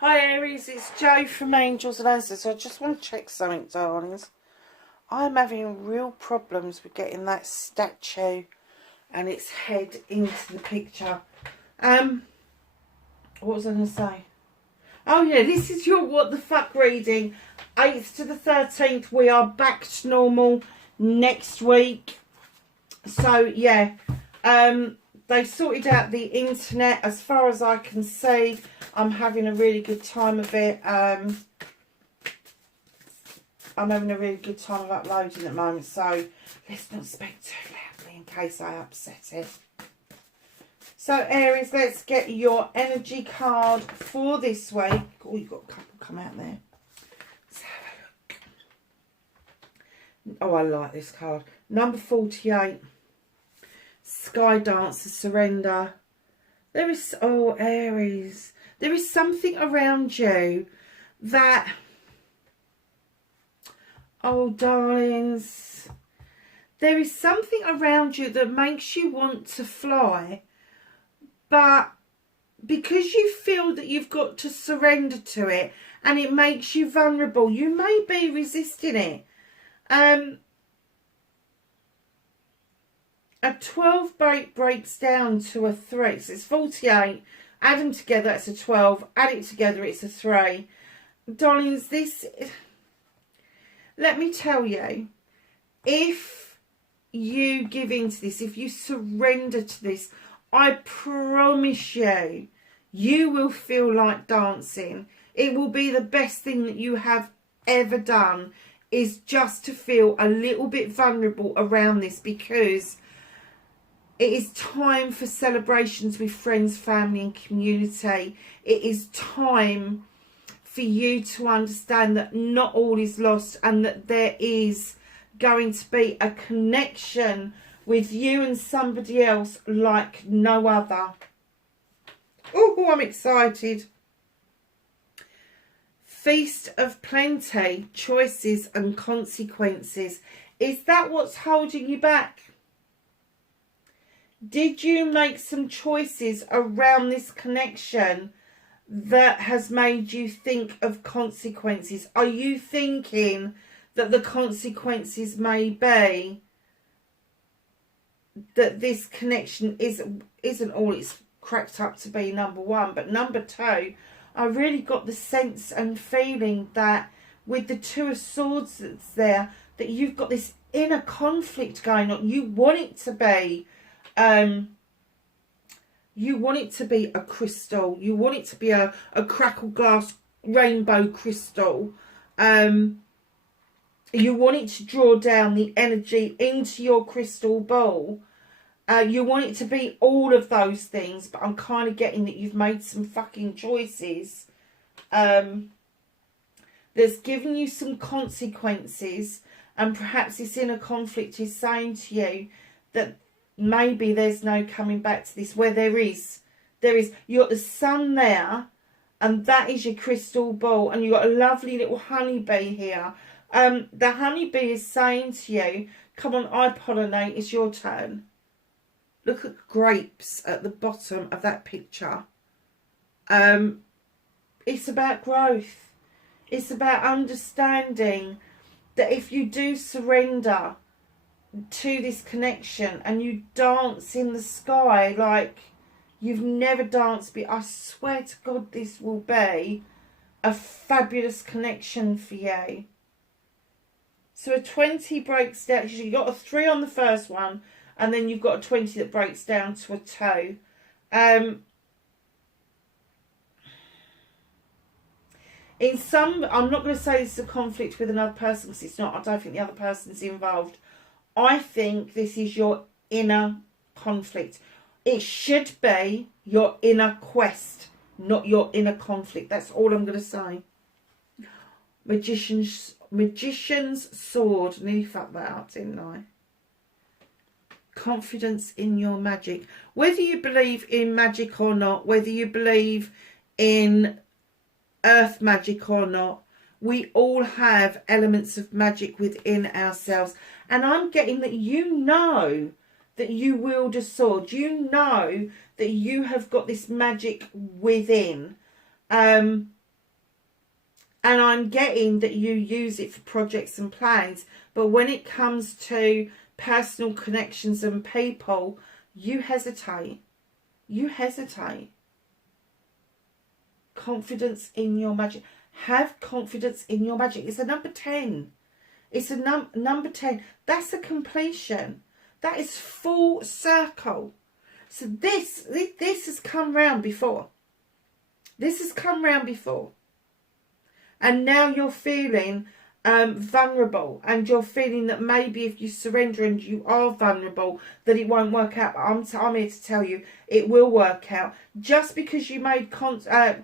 Hi Aries, it's Jo from Angels and Answers. So I just want to check something, darlings. I'm having real problems with getting that statue and its head into the picture. What was I going to say? Oh yeah, this is your what the fuck reading. 8th to the 13th. We are back to normal next week. So yeah, they sorted out the internet. As far as I can see, I'm having a really good time of it. I'm having a really good time of uploading at the moment, so let's not speak too loudly in case I upset it. So Aries, let's get your energy card for this week. Oh, you've got a couple come out there. Let's have a look. Oh, I like this card. Number 48. Sky Dancer, Surrender. There is, oh Aries, there is something around you that, oh darlings, there is something around you that makes you want to fly, but because you feel that you've got to surrender to it and it makes you vulnerable, you may be resisting it. A 12 breaks down to a 3. So it's 48. Add them together, it's a 12. Add it together, it's a 3. Darlings, this... Let me tell you, if you give in to this, if you surrender to this, I promise you, you will feel like dancing. It will be the best thing that you have ever done, is just to feel a little bit vulnerable around this, because it is time for celebrations with friends, family and community. It is time for you to understand that not all is lost and that there is going to be a connection with you and somebody else like no other. Oh, I'm excited. Feast of Plenty, choices and consequences. Is that what's holding you back? Did you make some choices around this connection that has made you think of consequences? Are you thinking that the consequences may be that this connection isn't all it's cracked up to be, number one? But number two, I really got the sense and feeling that with the Two of Swords that's there, that you've got this inner conflict going on. You want it to be a crystal. You want it to be a crackle glass rainbow crystal. You want it to draw down the energy into your crystal ball. You want it to be all of those things, but I'm kind of getting that you've made some fucking choices. There's given you some consequences, and perhaps this inner conflict is saying to you that maybe there's no coming back to this, where there is. You got the sun there, and that is your crystal ball, and you got a lovely little honeybee here. The honeybee is saying to you, come on, I pollinate, it's your turn. Look at grapes at the bottom of that picture. It's about growth. It's about understanding that if you do surrender to this connection and you dance in the sky like you've never danced before, I swear to God this will be a fabulous connection for you. So a 20 breaks down, you got a 3 on the first one, and then you've got a 20 that breaks down to a 2. In some, I'm not going to say this is a conflict with another person, because it's not. I don't think the other person's involved. I think this is your inner conflict. It should be your inner quest, not your inner conflict. That's all I'm going to say. Magician's sword. Nearly fucked that up, didn't I? Confidence in your magic. Whether you believe in magic or not, whether you believe in earth magic or not, we all have elements of magic within ourselves. And I'm getting that you know that you wield a sword. You know that you have got this magic within. And I'm getting that you use it for projects and plans. But when it comes to personal connections and people, you hesitate. You hesitate. Confidence in your magic. Have confidence in your magic. It's a number 10. It's a number 10. That's a completion. That is full circle. So this has come round before. This has come round before. And now you're feeling vulnerable, and you're feeling that maybe if you surrender and you are vulnerable, that it won't work out. But I'm here to tell you it will work out. Just because you made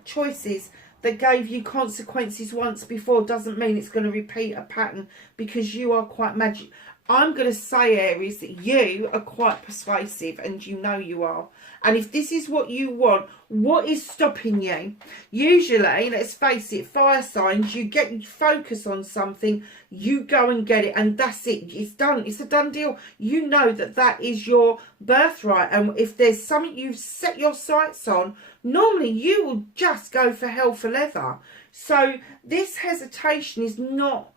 choices that gave you consequences once before doesn't mean it's going to repeat a pattern, because you are quite magic. I'm going to say, Aries, that you are quite persuasive, and you know you are. And if this is what you want, what is stopping you? Usually, let's face it, fire signs, you focus on something, you go and get it, and that's it. It's done. It's a done deal. You know that that is your birthright. And if there's something you've set your sights on, normally you will just go for hell for leather. So this hesitation is not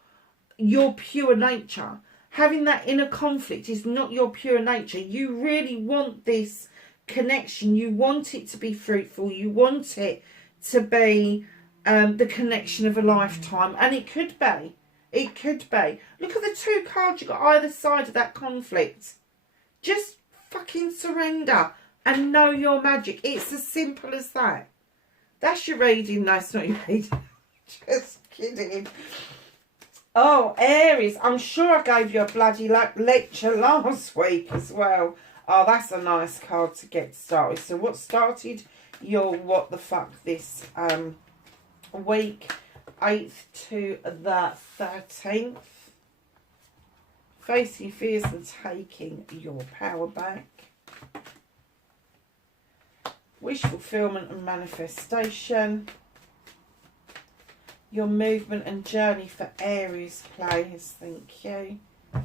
your pure nature. Having that inner conflict is not your pure nature. You really want this connection. You want it to be fruitful. You want it to be the connection of a lifetime. And it could be. It could be. Look at the two cards you've got either side of that conflict. Just fucking surrender and know your magic. It's as simple as that. That's your reading. No, it's not your reading. Just kidding. Oh, Aries, I'm sure I gave you a bloody lecture last week as well. Oh, that's a nice card to get started. So what started your what the fuck this week, 8th to the 13th? Facing fears and taking your power back. Wish fulfillment and manifestation. Your movement and journey for Aries players. Thank you.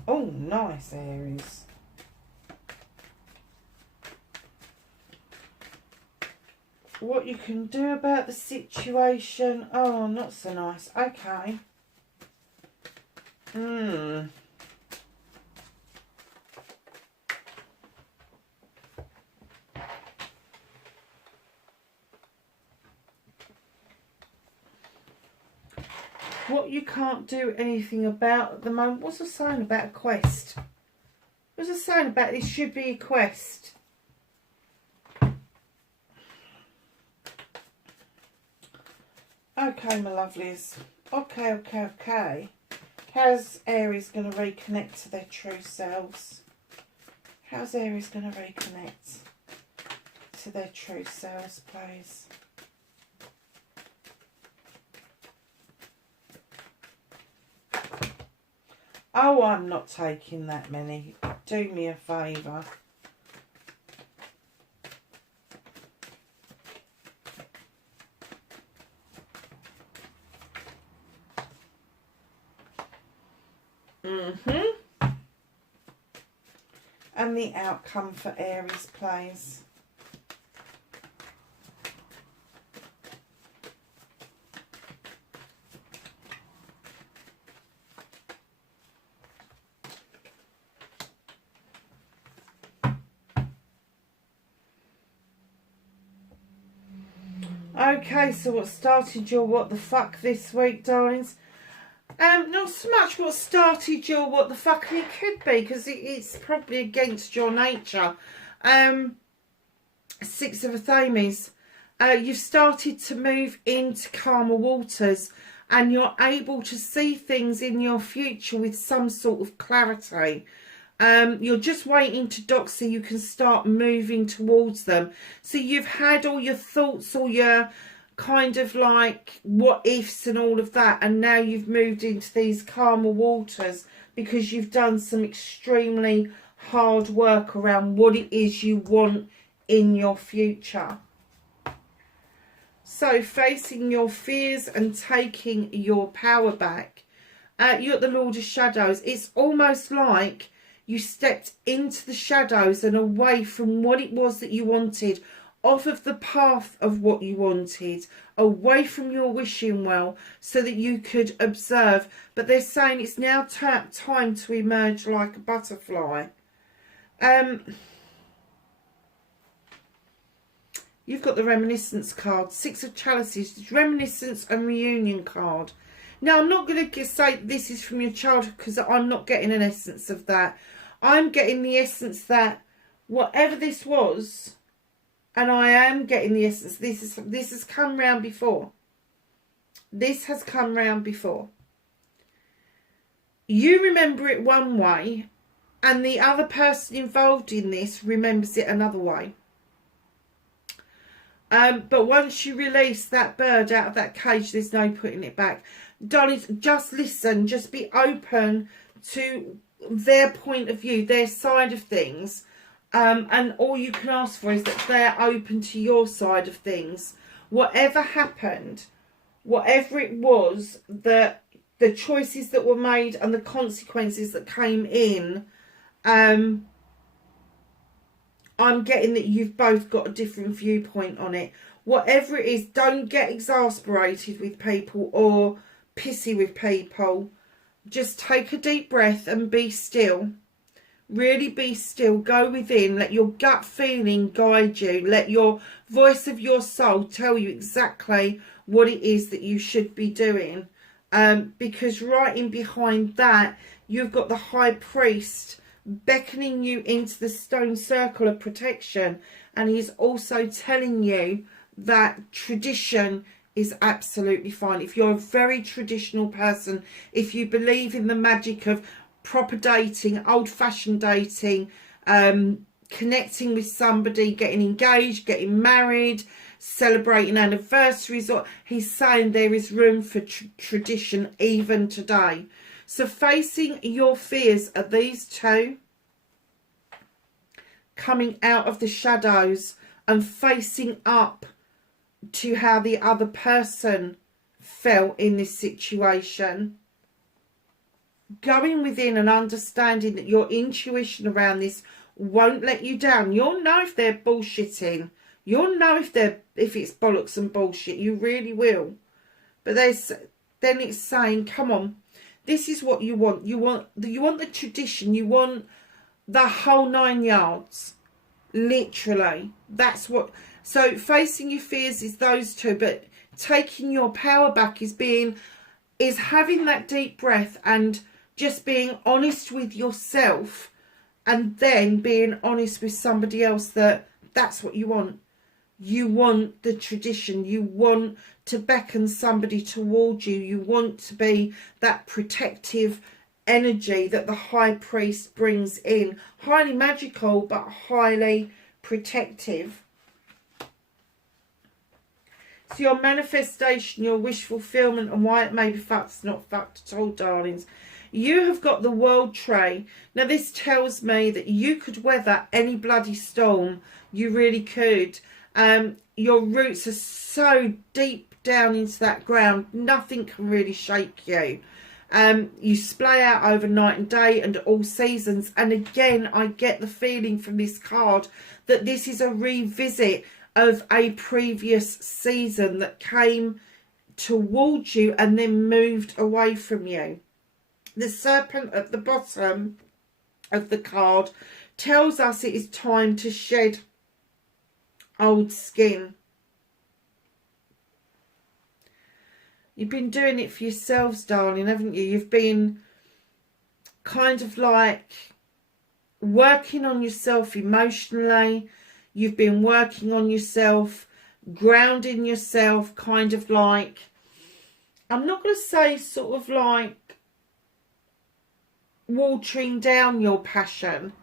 Oh, nice, Aries. What you can do about the situation. Oh, not so nice. Okay. What you can't do anything about at the moment. What's the sign about a quest? What's the sign about this should be a quest? Okay, my lovelies. Okay. How's Aries going to reconnect to their true selves? How's Aries going to reconnect to their true selves, please? Oh, I'm not taking that many. Do me a favour. And the outcome for Aries, please. Okay, so what started your what the fuck this week, darlings? Not so much what started your what the fuck, and it could be, because it's probably against your nature. Six of Athames. You've started to move into calmer waters, and you're able to see things in your future with some sort of clarity. You're just waiting to dock so you can start moving towards them. So you've had all your thoughts, all your kind of like what ifs and all of that, and now you've moved into these calmer waters because you've done some extremely hard work around what it is you want in your future. So facing your fears and taking your power back. You're the Lord of Shadows. It's almost like you stepped into the shadows and away from what it was that you wanted, off of the path of what you wanted, away from your wishing well, so that you could observe. But they're saying it's now time to emerge like a butterfly. You've got the reminiscence card, Six of Chalices, reminiscence and reunion card. Now, I'm not going to say this is from your childhood, because I'm not getting an essence of that. I'm getting the essence that whatever this was, and I am getting the essence, this has come round before. This has come round before. You remember it one way, and the other person involved in this remembers it another way. But once you release that bird out of that cage, there's no putting it back. Darlings, just listen. Just be open to their point of view, their side of things. And all you can ask for is that they're open to your side of things. Whatever happened, whatever it was, the choices that were made and the consequences that came in, I'm getting that you've both got a different viewpoint on it. Whatever it is, don't get exasperated with people or pissy with people. Just take a deep breath and be still. Really be still. Go within. Let your gut feeling guide you. Let your voice of your soul tell you exactly what it is that you should be doing. Because right in behind that, you've got the High Priest beckoning you into the stone circle of protection, and he's also telling you that tradition is absolutely fine. If you're a very traditional person, if you believe in the magic of proper dating, old-fashioned dating, connecting with somebody, getting engaged, getting married, celebrating anniversaries, or he's saying there is room for tradition even today. So facing your fears are these two, coming out of the shadows and facing up to how the other person felt in this situation. Going within and understanding that your intuition around this won't let you down. You'll know if they're bullshitting. You'll know if it's bollocks and bullshit. You really will. But then it's saying, come on, this is what you want. You want the tradition. You want the whole 9 yards. Literally. That's what. So facing your fears is those two, but taking your power back is having that deep breath and just being honest with yourself, and then being honest with somebody else that's what you want. You want the tradition. You want to beckon somebody towards you. You want to be that protective energy that the High Priest brings in. Highly magical, but highly protective. So your manifestation, your wish fulfillment, and why it may be fucked is not fucked at all, darlings. You have got the World Tray. Now this tells me that you could weather any bloody storm. You really could. Your roots are so deep down into that ground, nothing can really shake you. You splay out over night and day and all seasons. And again, I get the feeling from this card that this is a revisit of a previous season that came towards you and then moved away from you. The serpent at the bottom of the card tells us it is time to shed old skin. You've been doing it for yourselves, darling, haven't you? You've been kind of like working on yourself emotionally. You've been working on yourself, grounding yourself, kind of like, I'm not going to say sort of like watering down your passion.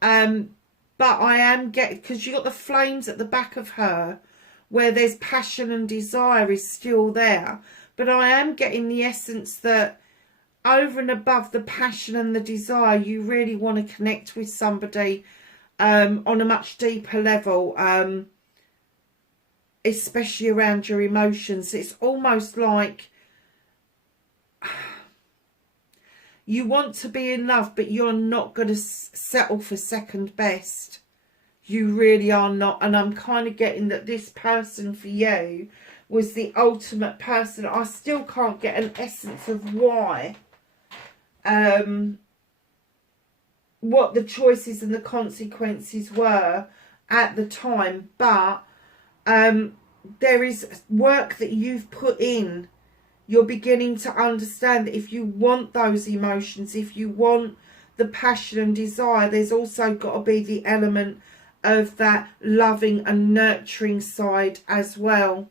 But I am getting, because you got the flames at the back of her, where there's passion and desire is still there. But I am getting the essence that over and above the passion and the desire, you really want to connect with somebody on a much deeper level, especially around your emotions. It's almost like you want to be in love, but you're not going to settle for second best. you really are not. And I'm kind of getting that this person for you was the ultimate person. I still can't get an essence of why. What the choices and the consequences were at the time. But there is work that you've put in. You're beginning to understand that if you want those emotions, if you want the passion and desire, there's also got to be the element of that loving and nurturing side as well.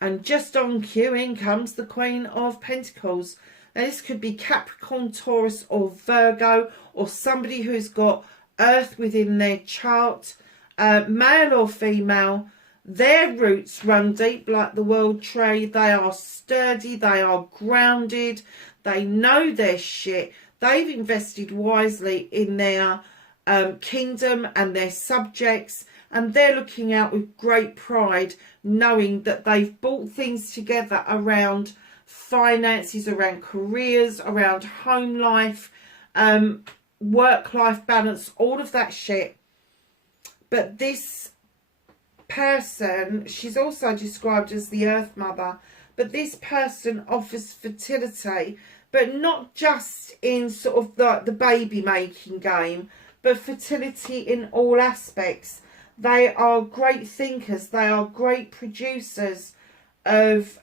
And just on cue, in comes the Queen of Pentacles. Now this could be Capricorn, Taurus or Virgo, or somebody who's got Earth within their chart, male or female. Their roots run deep like the World Trade. They are sturdy, they are grounded, they know their shit. They've invested wisely in their kingdom and their subjects, and they're looking out with great pride, knowing that they've brought things together around finances, around careers, around home life, work-life balance, all of that shit. But this person, she's also described as the Earth Mother, but this person offers fertility, but not just in sort of the baby making game, but fertility in all aspects. They are great thinkers, they are great producers of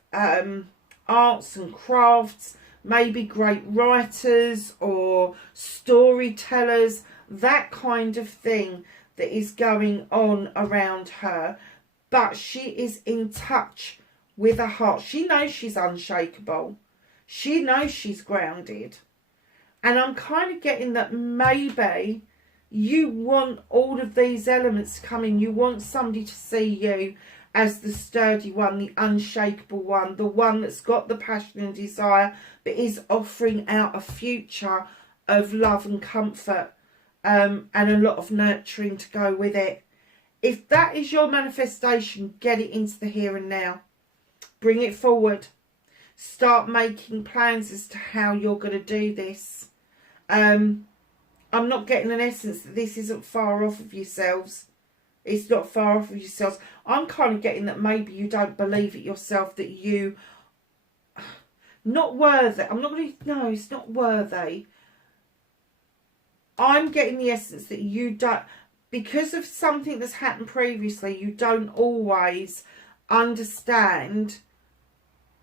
arts and crafts, maybe great writers or storytellers, that kind of thing that is going on around her. But she is in touch with her heart. She knows she's unshakable. She knows she's grounded. And I'm kind of getting that maybe you want all of these elements to come in. You want somebody to see you as the sturdy one, the unshakable one, the one that's got the passion and desire, but is offering out a future of love and comfort, and a lot of nurturing to go with it. If that is your manifestation, get it into the here and now. Bring it forward. Start making plans as to how you're going to do this. I'm not getting an essence that this isn't far off of yourselves. It's not far off of yourselves. I'm kind of getting that maybe you don't believe it yourself, that you not worthy. I'm not going to, no, it's not worthy. I'm getting the essence that you don't, because of something that's happened previously, you don't always understand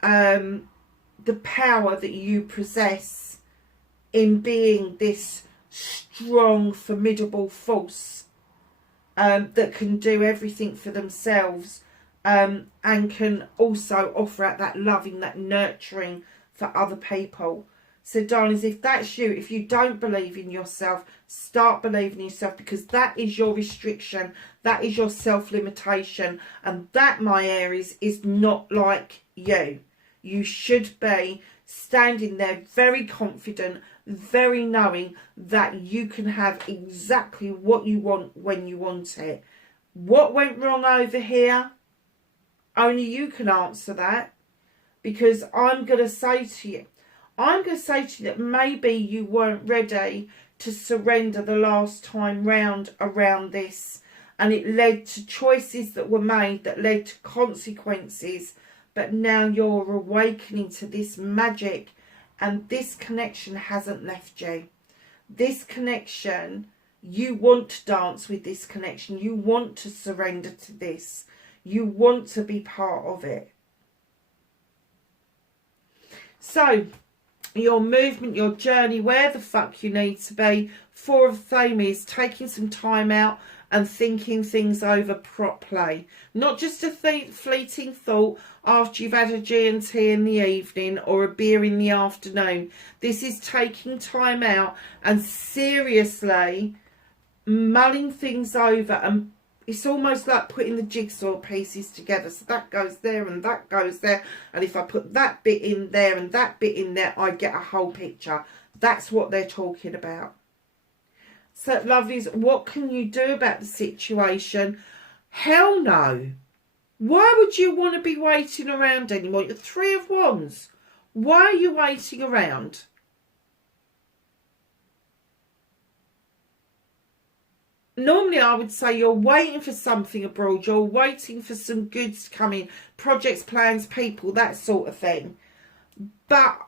the power that you possess in being this strong, formidable force that can do everything for themselves, and can also offer out that loving, that nurturing for other people. So darlings, if that's you, if you don't believe in yourself, start believing in yourself, because that is your restriction, that is your self-limitation, and that, my Aries, is not like you. You should be standing there very confident, very knowing that you can have exactly what you want when you want it. What went wrong over here? Only you can answer that, because I'm going to say to you that maybe you weren't ready to surrender the last time round around this, and it led to choices that were made that led to consequences. But now you're awakening to this magic, and this connection hasn't left you. This connection, you want to dance with this connection. You want to surrender to this. You want to be part of it. So, your movement, your journey, where the fuck you need to be. Four of Fame is taking some time out and thinking things over properly. Not just a fleeting thought after you've had a G&T in the evening or a beer in the afternoon. This is taking time out and seriously mulling things over, and it's almost like putting the jigsaw pieces together. So that goes there and that goes there, and if I put that bit in there and that bit in there, I get a whole picture. That's what they're talking about. So lovelies, what can you do about the situation? Hell no. Why would you want to be waiting around anymore? You're Three of Wands. Why are you waiting around? Normally I would say you're waiting for something abroad, you're waiting for some goods to come in, projects, plans, people, that sort of thing. But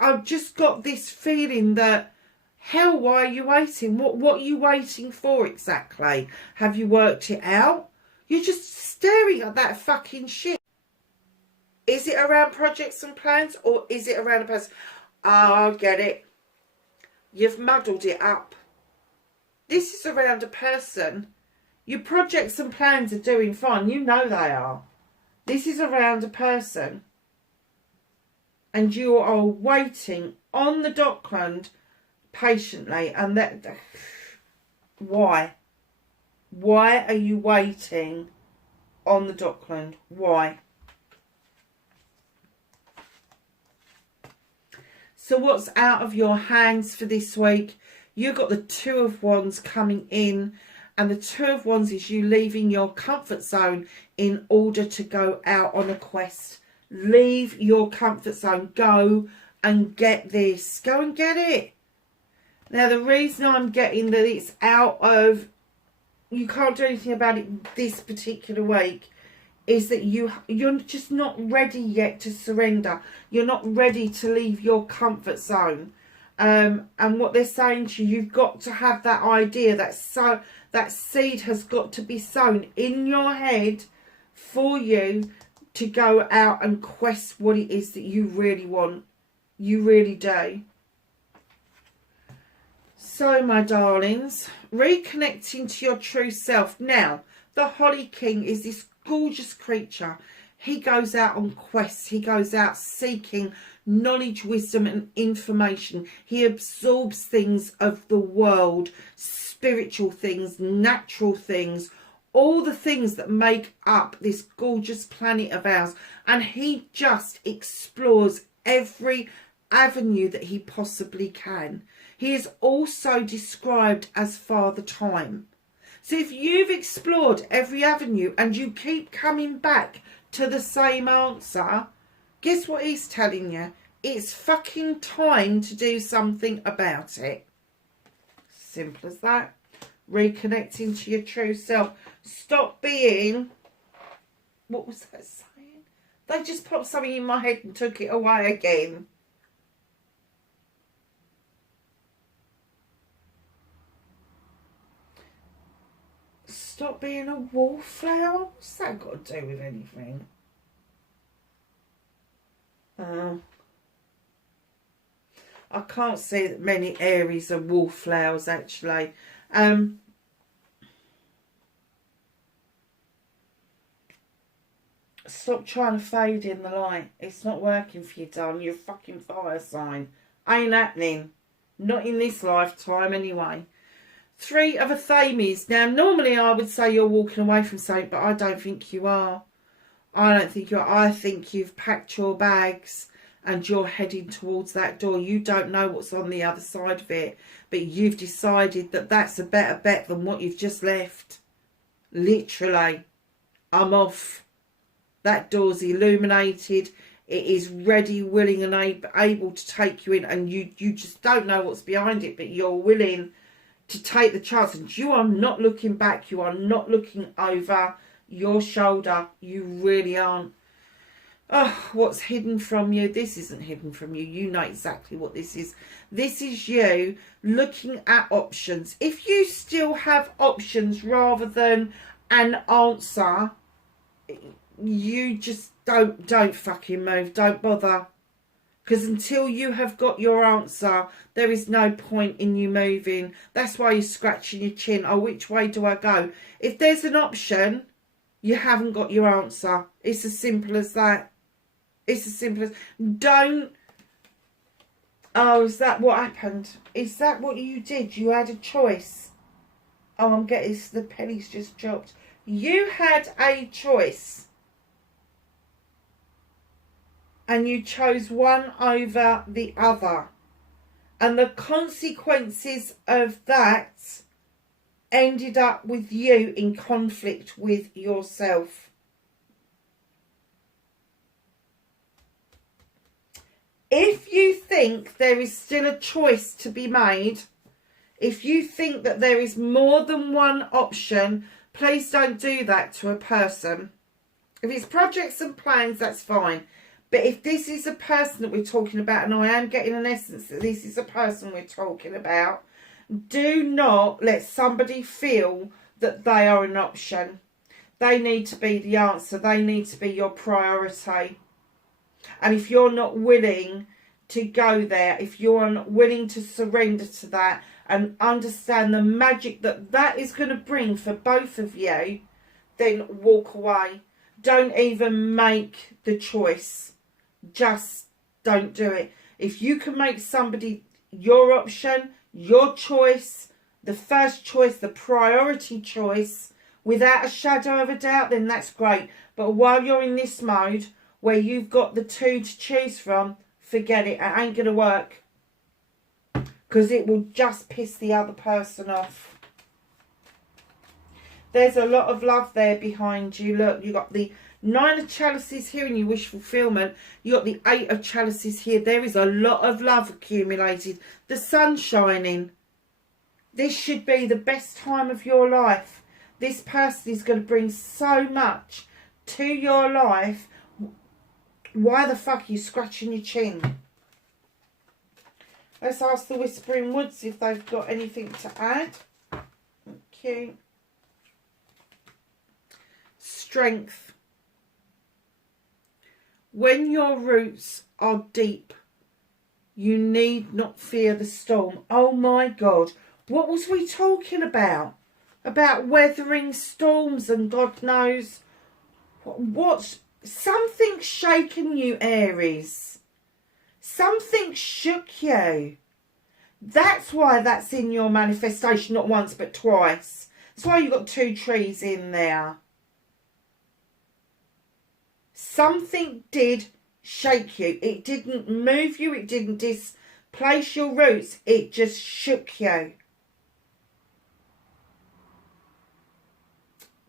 I've just got this feeling that, hell, why are you waiting? What are you waiting for exactly? Have you worked it out? You're just staring at that fucking shit. Is it around projects and plans, or is it around a person? Oh, I get it. You've muddled it up. This is around a person. Your projects and plans are doing fine. You know they are. This is around a person. And you are waiting on the dockland patiently. And that... Why? Why are you waiting on the dockland? Why? So what's out of your hands for this week? You've got the Two of Wands coming in. And the Two of Wands is you leaving your comfort zone in order to go out on a quest. Leave your comfort zone. Go and get this. Go and get it. Now, the reason I'm getting that it's out of... You can't do anything about it this particular week is that you're just not ready yet to surrender. You're not ready to leave your comfort zone. And what they're saying to you, you've got to have that idea, that seed has got to be sown in your head for you to go out and quest what it is that you really want. You really do. So, my darlings, reconnecting to your true self. Now, the Holly King is this gorgeous creature. He goes out on quests. He goes out seeking knowledge, wisdom and information. He absorbs things of the world, spiritual things, natural things, all the things that make up this gorgeous planet of ours. And he just explores every avenue that he possibly can. He is also described as Father Time. So if you've explored every avenue and you keep coming back to the same answer, guess what he's telling you? It's fucking time to do something about it. Simple as that. Reconnecting to your true self. Stop being... What was that saying? They just popped something in my head and took it away again. Stop being a wallflower? What's that got to do with anything? I can't see that many Aries are wallflowers, actually. Stop trying to fade in the light. It's not working for you, darling. You're a fucking fire sign. Ain't happening. Not in this lifetime, anyway. Three of Athames. Now, normally I would say you're walking away from something, but I don't think you are. I don't think you are. I think you've packed your bags and you're heading towards that door. You don't know what's on the other side of it, but you've decided that that's a better bet than what you've just left. Literally. I'm off. That door's illuminated. It is ready, willing and able to take you in, and you just don't know what's behind it, but you're willing to take the chance. And you are not looking back. You are not looking over your shoulder. You really aren't. Oh, what's hidden from you? This isn't hidden from you. You know exactly what this is. This is you looking at options. If you still have options rather than an answer, you just don't fucking move. Don't bother. Because until you have got your answer, there is no point in you moving. That's why you're scratching your chin. Oh, which way do I go? If there's an option, you haven't got your answer. It's as simple as that. It's as simple as... Don't... Oh, is that what happened? Is that what you did? You had a choice. Oh, I'm getting... The pennies just dropped. You had a choice. And you chose one over the other. And the consequences of that ended up with you in conflict with yourself. If you think there is still a choice to be made, If you think that there is more than one option, please don't do that to a person. If it's projects and plans, that's fine. But if this is a person that we're talking about, and I am getting an essence that this is a person we're talking about, do not let somebody feel that they are an option. They need to be the answer. They need to be your priority. And if you're not willing to go there, if you're not willing to surrender to that and understand the magic that that is going to bring for both of you, then walk away. Don't even make the choice. Just don't do it. If you can make somebody your option, your choice, the first choice, the priority choice, without a shadow of a doubt, then that's great. But while you're in this mode where you've got the two to choose from, forget it. It ain't going to work. Because it will just piss the other person off. There's a lot of love there behind you. Look, you've got the 9 of chalices here in your wish fulfillment. You've got the 8 of chalices here. There is a lot of love accumulated. The sun shining. This should be the best time of your life. This person is going to bring so much to your life. Why the fuck are you scratching your chin? Let's ask the Whispering Woods if they've got anything to add. Thank you. Strength. When your roots are deep, you need not fear the storm. Oh my God. What was we talking about? About weathering storms and God knows what. Something's shaken you, Aries. Something shook you. That's why that's in your manifestation, not once but twice. That's why you've got 2 trees in there. Something did shake you. It didn't move you. It didn't displace your roots. It just shook you.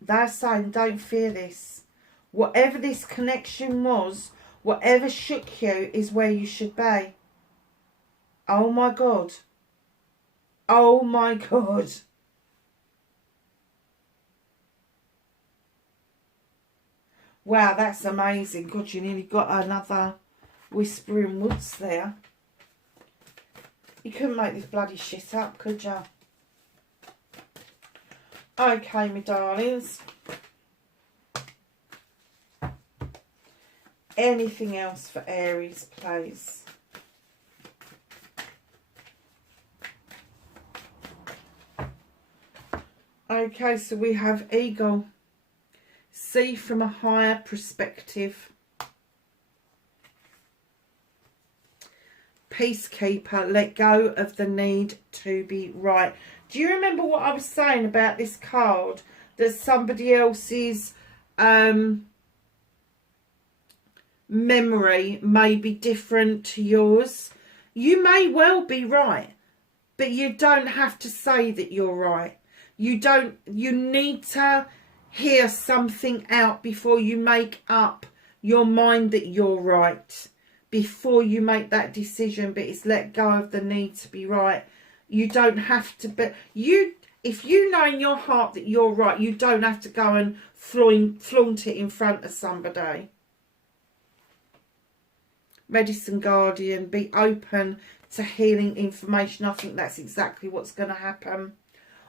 They're saying don't fear this. Whatever this connection was, whatever shook you is where you should be. Oh my God. Oh my God. Wow, that's amazing. God, you nearly got another Whispering Woods there. You couldn't make this bloody shit up, could you? Okay, my darlings. Anything else for Aries, please? Okay, so we have Eagle. See from a higher perspective. Peacekeeper, let go of the need to be right. Do you remember what I was saying about this card? That somebody else's memory may be different to yours. You may well be right, but you don't have to say that you're right. You need to hear something out before you make up your mind that you're right. Before you make that decision, but it's let go of the need to be right. You don't have to, but if you know in your heart that you're right, you don't have to go and flaunt it in front of somebody. Medicine Guardian, be open to healing information. I think that's exactly what's going to happen.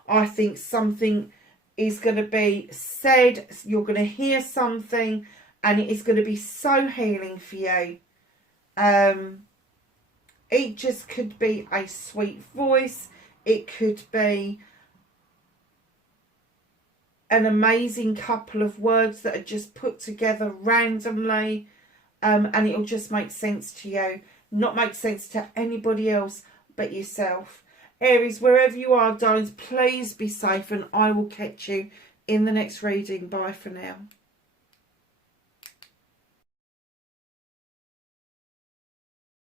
I think something is going to be said, you're going to hear something, and it is going to be so healing for you. It just could be a sweet voice. It could be an amazing couple of words that are just put together randomly, and it'll just make sense to you. Not make sense to anybody else but yourself. Aries, wherever you are, darlings, please be safe, and I will catch you in the next reading. Bye for now.